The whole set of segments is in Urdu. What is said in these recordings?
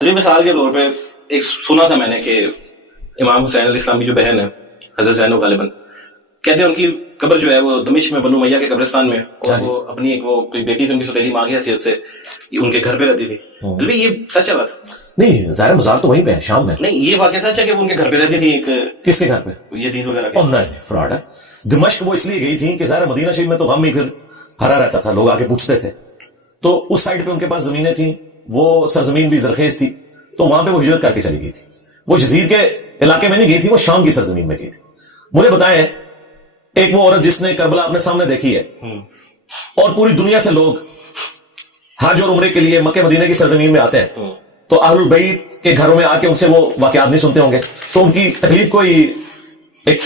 ابھی مثال کے طور پہ ایک سنا تھا میں نے کہ امام حسین علیہ السلام کی جو بہن ہے حضرت زینب غالباً کہتے ہیں ان کی قبر جو ہے وہ دمشق میں بنو امیہ کے قبرستان میں، اور وہ اپنی ایک وہ کوئی بیٹی تھی ان کی سوتیلی ماں کی حیثیت سے ان کے گھر پہ رہتی تھی. ابھی یہ سچ ہے بات؟ نہیں، ظاہر مزار تو وہیں پہ ہے، شام میں. نہیں، یہ واقعہ سچ ہے کہ وہ ان کے گھر پہ رہتی تھی؟ ایک کس کے گھر پہ؟ یزید وغیرہ کے. نہیں، فراڈ ہے. دمشق وہ اس لیے گئی تھی کہ ظاہر مدینہ شریف میں تو غم ہی پھر ہرا رہتا تھا، لوگ آ کے پوچھتے تھے، تو اس سائڈ پہ ان کے پاس زمینیں تھیں، وہ سرزمین بھی زرخیز تھی، تو وہاں پہ وہ ہجرت کر کے چلی گئی تھی. وہ یزید کے علاقے میں نہیں گئی تھی، وہ شام کی سرزمین میں گئی تھی. مجھے بتائیں، ایک وہ عورت جس نے کربلا اپنے سامنے دیکھی ہے، اور پوری دنیا سے لوگ حج اور عمرے کے لیے مکہ مدینہ کی سرزمین میں آتے ہیں، تو اہل البیت کے گھروں میں آ کے ان سے وہ واقعات نہیں سنتے ہوں گے، تو ان کی تکلیف کو ایک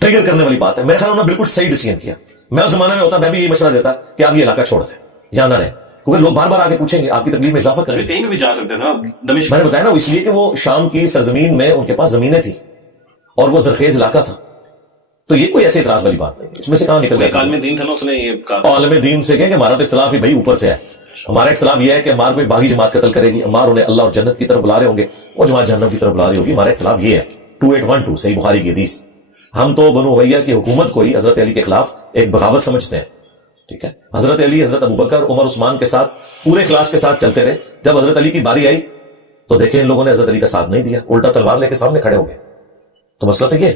ٹریگر کرنے والی بات ہے. میرے خیال انہوں نے بالکل صحیح ڈیسیژن کیا. میں اس زمانے میں ہوتا میں بھی یہ مشورہ دیتا کہ آپ یہ علاقہ چھوڑ دیں، یہاں نہ رہیں، کیونکہ لوگ بار بار آ کے پوچھیں گے، آپ کی تکلیف میں اضافہ کریں گے. کہیں بھی جا سکتے تھے دمشق. میں نے بتایا نا، اس لیے کہ وہ شام کی سرزمین میں ان کے پاس زمینیں تھیں اور وہ زرخیز علاقہ تھا، تو یہ کوئی ایسے اعتراض والی بات نہیں. اس میں سے کہاں نکل گیا؟ عالم دین تھا نا، اس نے یہ کہا. عالم دین سے کہیں کہ ہمارا تو اختلاف ہی بھائی اوپر سے ہے. ہمارا اختلاف یہ ہے کہ عمار کو ایک باغی جماعت قتل کرے گی، عمار انہیں اللہ اور جنت کی طرف بلا رہے ہوں گے اور جماعت جہنم کی طرف بلا رہی ہوگی. ہمارا اختلاف یہ ہے. 2812 صحیح بخاری کی حدیث. ہم تو بنو امیہ کی حکومت کو ہی حضرت علی کے خلاف ایک بغاوت سمجھتے ہیں. ٹھیک ہے، حضرت علی، حضرت ابوبکر، عمر، عثمان کے ساتھ پورے اخلاص کے ساتھ چلتے رہے. جب حضرت علی کی باری آئی تو دیکھیں ان لوگوں نے حضرت علی کا ساتھ نہیں دیا، الٹا تلوار لے کے سامنے کھڑے ہو گئے. تو مسئلہ تو یہ،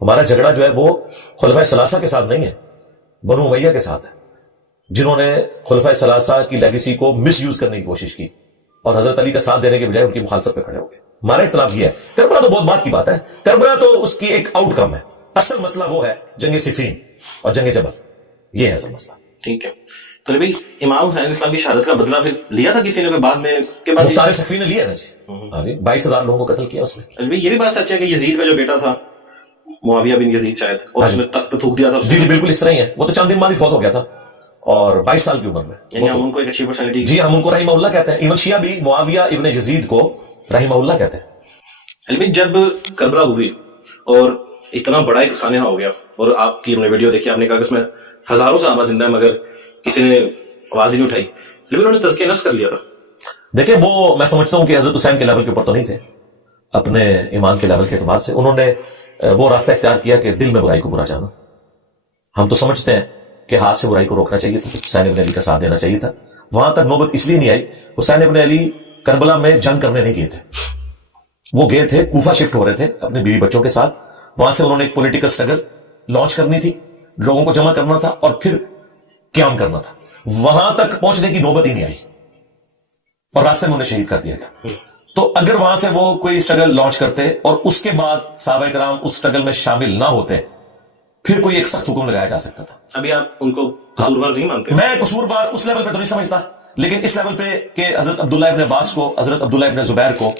ہمارا جھگڑا جو ہے وہ خلفائے ثلاثہ کے ساتھ نہیں ہے، بنو امیہ کے ساتھ ہے، جنہوں نے خلفائے ثلاثہ کی لیگیسی کو مس یوز کرنے کی کوشش کی اور حضرت علی کا ساتھ دینے کے بجائے ان کی مخالفت پہ کھڑے ہو گئے. ہمارا اختلاف یہ ہے. کربلا تو بہت بات کی بات ہے، کربلا تو اس کی ایک آؤٹ کم ہے. اصل مسئلہ وہ ہے جنگ صفین اور جنگ جبل، یہ ہے اصل مسئلہ. ٹھیک ہے. تو نبی امام حسین علیہ السلام کی شہادت کا بدلہ پھر لیا تھا کسی نے بعد میں کے بعد؟ مختار سقفی نے لیا نا جی، 22,000 لوگوں کو قتل کیا اس نے. نبی یہ بھی بات سچ ہے کہ یزید کا جو بیٹا تھا معاویہ بن یزید شاید، اور اس نے تخت پہ تھوک دیا تھا. جی بالکل اس طرح ہی ہے. وہ تو چند دن بعد ہی فوت ہو گیا تھا اور 22 سال کی عمر میں. یعنی ہم ان کو ایک اچھی پرسنالٹی. جی ہم ان کو رحمہ اللہ کہتے ہیں. ایون شیعہ بھی معاویہ ابن یزید کو رحمہ اللہ کہتے ہیں. علمی جب کربلا ہوئی اور اتنا بڑا ایک سانحہ ہو گیا، اور آپ کی ہم نے ویڈیو دیکھی، آپ نے کہا کہ اس میں ہزاروں صحابہ زندہ ہیں مگر کسی نے آواز ہی نہیں اٹھائی، لیکن انہوں نے تزکیہ نفس کر لیا تھا. دیکھیں وہ میں سمجھتا ہوں کہ حضرت حسین کے لیول کے اوپر تو نہیں تھے، اپنے ایمان کے لیول کے اعتبار سے انہوں نے وہ راستہ اختیار کیا کہ دل میں برائی کو برا جانا. ہم تو سمجھتے ہیں کہ ہاتھ سے برائی کو روکنا چاہیے تھا، حسین ابن علی کا ساتھ دینا چاہیے تھا. وہاں تک نوبت اس لیے نہیں آئی، حسین ابن علی کربلا میں جنگ کرنے نہیں گئے تھے، وہ گئے تھے کوفہ شفٹ ہو رہے تھے اپنے بیوی بچوں کے ساتھ. وہاں سے انہوں نے ایک پولیٹیکل سٹرگل لانچ کرنی تھی، لوگوں کو جمع کرنا تھا اور پھر قیام کرنا تھا. وہاں تک پہنچنے کی نوبت ہی نہیں آئی اور راستے میں انہیں شہید کر دیا گیا. تو اگر وہاں سے وہ کوئی سٹرگل لانچ کرتے اور اس کے بعد صحابہ کرام اس سٹرگل میں شامل نہ ہوتے، پھر کوئی ایک سخت حکم لگایا جا سکتا تھا. ابھی آپ ان کو قصوروار نہیں مانتے؟ میں قصوروار اس لیول پہ تو نہیں سمجھتا، لیکن اس لیول پہ کہ حضرت عبداللہ ابن عباس کو، حضرت عبداللہ ابن زبیر کو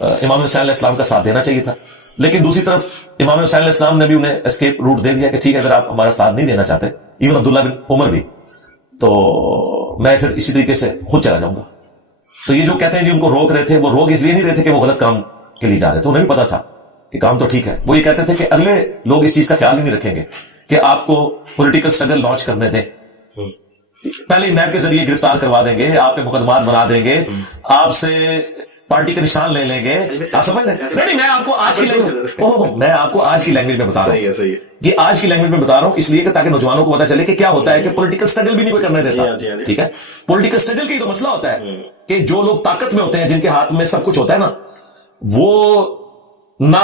امام حسین علیہ السلام کا ساتھ دینا چاہیے تھا. لیکن دوسری طرف امام حسین علیہ السلام نے بھی انہیں اسکیپ روٹ دے دیا کہ ٹھیک ہے، اگر آپ ہمارا ساتھ نہیں دینا چاہتے، ایون عبداللہ بن عمر بھی، تو میں پھر اسی طریقے سے خود چلا جاؤں گا. تو یہ جو کہتے ہیں جی ان کو روک رہے تھے، وہ روک اس لیے نہیں رہے تھے کہ وہ غلط کام کے لیے جا رہے تھے، انہیں بھی پتا تھا کہ کام تو ٹھیک ہے. وہ یہ کہتے تھے کہ اگلے لوگ اس چیز کا خیال ہی نہیں رکھیں گے کہ آپ کو پولیٹیکل سٹرگل لانچ کرنے دیں، پہلے ہی نیب کے ذریعے گرفتار کروا دیں گے، آپ پہ مقدمات بنا دیں گے، آپ سے پارٹی کا نشان لے لیں گے. آپ سمجھ لیں؟ نہیں، میں آپ کو آج کی لینگویج، میں آپ کو آج کی لینگویج میں بتا رہا ہوں، یہ آج کی لینگویج میں بتا رہا ہوں اس لیے کہ تاکہ نوجوانوں کو پتا چلے کہ کیا ہوتا ہے کہ پولیٹیکل سٹرگل بھی نہیں کوئی کرنے دیتا. ٹھیک ہے، پولیٹیکل سٹرگل کا ہی تو مسئلہ ہوتا ہے کہ جو لوگ طاقت میں ہوتے ہیں، جن کے ہاتھ میں سب کچھ ہوتا ہے نا، وہ نہ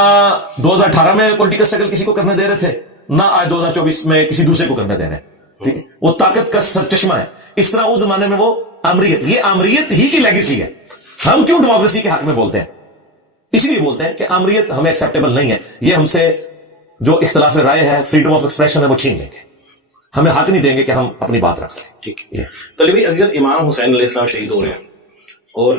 2018 میں پولیٹیکل سٹرگل کسی کو کرنے دے رہے تھے، نہ آج 2024 میں کسی دوسرے کو کرنے دے رہے ہیں. ٹھیک ہے، وہ طاقت کا سرچشمہ ہے. اس طرح اس زمانے میں وہ آمریت، یہ آمریت ہی کی لیگیسی ہے. ہم کیوں ڈیموکریسی کے حق میں بولتے ہیں؟ اسی لیے بولتے ہیں کہ آمریت ہمیں ایکسیپٹیبل نہیں ہے، یہ ہم سے جو اختلاف رائے ہے، فریڈم آف ایکسپریشن ہے، وہ چھین لیں گے، ہمیں حق نہیں دیں گے کہ ہم اپنی بات رکھ سکیں. ٹھیک ہے. تو اگر امام حسین علیہ السلام شہید ہو رہے ہیں اور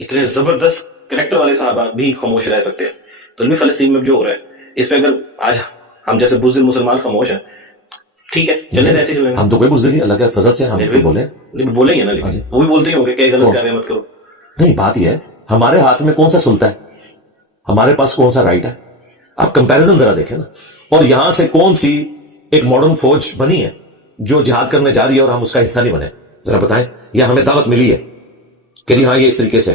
اتنے زبردست کریکٹر والے صحابہ بھی خاموش رہ سکتے ہیں، تو فلسطین میں جو ہو رہا ہے اس پہ اگر آج ہم جیسے بزدل مسلمان خاموش ہیں، ٹھیک ہے چلیں ایسے چلیں. ہم تو کوئی بزدل نہیں، اللہ کے فضل سے ہم تو بولیں گے نا، لیکن وہ بھی بولتے ہی ہوں گے کہ غلط کر رہے ہیں مت کرو. نہیں، بات یہ ہے ہمارے ہاتھ میں کون سا سلطہ ہے، ہمارے پاس کون سا رائٹ ہے. آپ کمپیریزن ذرا دیکھیں نا. اور یہاں سے کون سی ایک ماڈرن فوج بنی ہے جو جہاد کرنے جا رہی ہے اور ہم اس کا حصہ نہیں بنے؟ ذرا بتائیں. یا ہمیں دعوت ملی ہے کہ جی ہاں یہ اس طریقے سے.